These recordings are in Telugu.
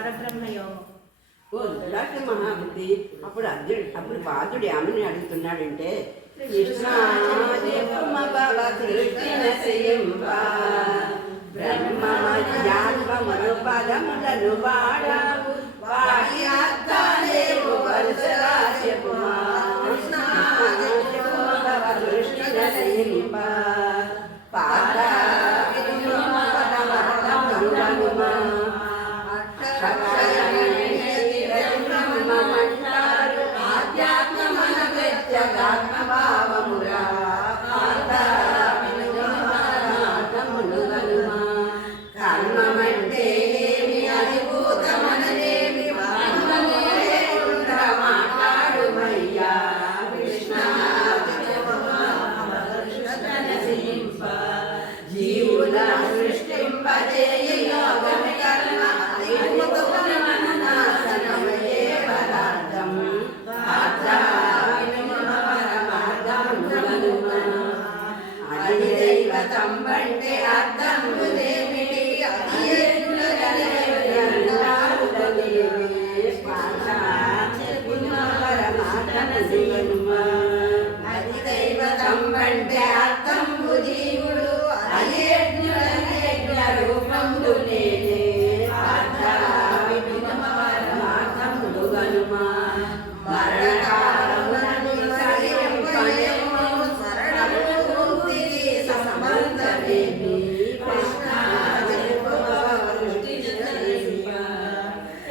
పరబ్రహ్మ యోగం మహాబుద్ధి అప్పుడు అర్జుడు అప్పుడు బాధుడు ఆమెని అడుగుతున్నాడంటే Krishna పదములను Shut తంబంటే అర్థముదేమి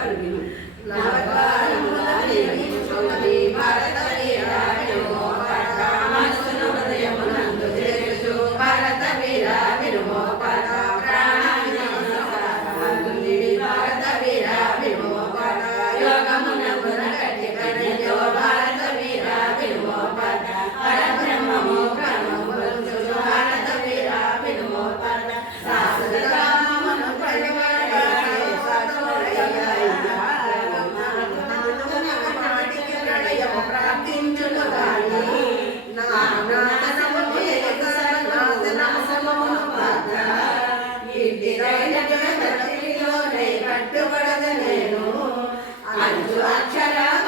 Lagu. lah. Nah, nah, Acharás